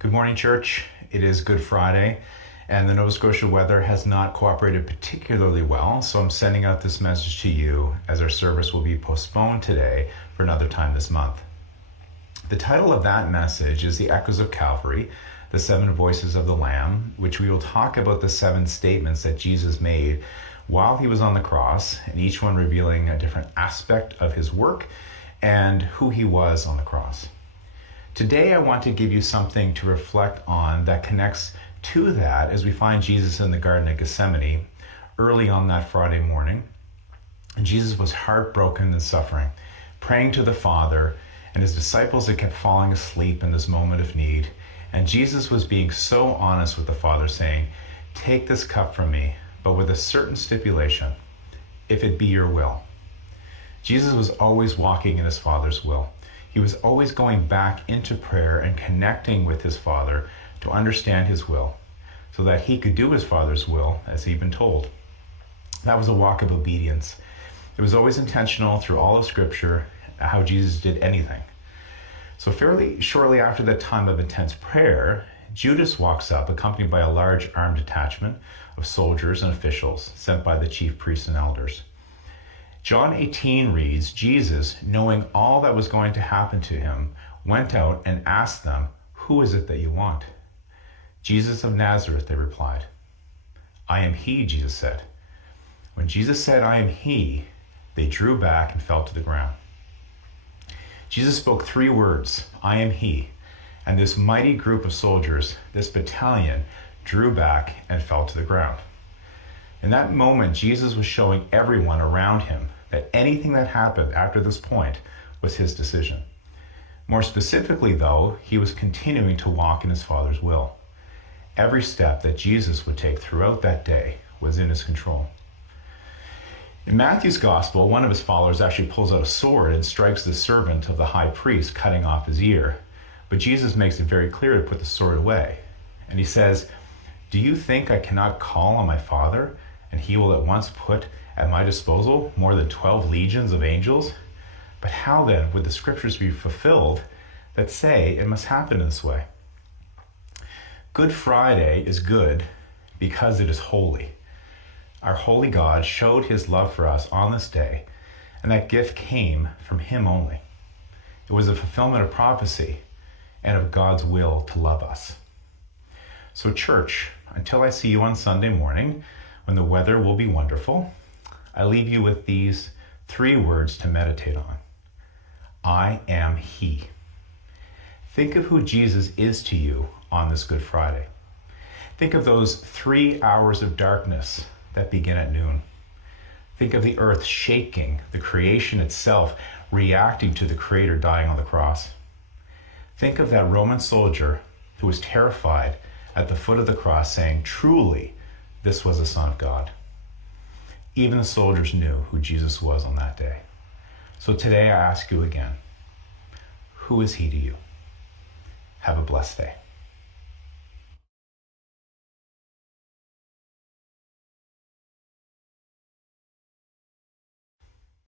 Good morning, church. It is Good Friday, and the Nova Scotia weather has not cooperated particularly well, so I'm sending out this message to you as our service will be postponed today for another time this month. The title of that message is The Echoes of Calvary, the Seven Voices of the Lamb, which we will talk about the seven statements that Jesus made while he was on the cross, and each one revealing a different aspect of his work and who he was on the cross. Today, I want to give you something to reflect on that connects to that as we find Jesus in the Garden of Gethsemane early on that Friday morning. And Jesus was heartbroken and suffering, praying to the Father, and his disciples had kept falling asleep in this moment of need. And Jesus was being so honest with the Father, saying, "Take this cup from me, but with a certain stipulation, if it be your will." Jesus was always walking in his Father's will. He was always going back into prayer and connecting with his Father to understand his will, so that he could do his Father's will as he'd been told. That was a walk of obedience. It was always intentional through all of Scripture how Jesus did anything. So fairly shortly after that time of intense prayer, Judas walks up accompanied by a large armed detachment of soldiers and officials sent by the chief priests and elders. John 18 reads, Jesus, knowing all that was going to happen to him, went out and asked them, "Who is it that you want?" "Jesus of Nazareth," they replied. "I am he," Jesus said. When Jesus said, "I am he," they drew back and fell to the ground. Jesus spoke three words, "I am he," and this mighty group of soldiers, this battalion, drew back and fell to the ground. In that moment, Jesus was showing everyone around him that anything that happened after this point was his decision. More specifically, though, he was continuing to walk in his Father's will. Every step that Jesus would take throughout that day was in his control. In Matthew's gospel, one of his followers actually pulls out a sword and strikes the servant of the high priest, cutting off his ear. But Jesus makes it very clear to put the sword away. And he says, "Do you think I cannot call on my Father, and he will at once put at my disposal more than 12 legions of angels? But how then would the scriptures be fulfilled that say it must happen in this way?" Good Friday is good because it is holy. Our holy God showed his love for us on this day, and that gift came from him only. It was a fulfillment of prophecy and of God's will to love us. So church, until I see you on Sunday morning, when the weather will be wonderful, I leave you with these three words to meditate on. I am he. Think of who Jesus is to you on this Good Friday. Think of those 3 hours of darkness that begin at noon. Think of the earth shaking, the creation itself reacting to the Creator dying on the cross. Think of that Roman soldier who was terrified at the foot of the cross saying, "Truly, this was the Son of God." Even the soldiers knew who Jesus was on that day. So today I ask you again, who is he to you? Have a blessed day.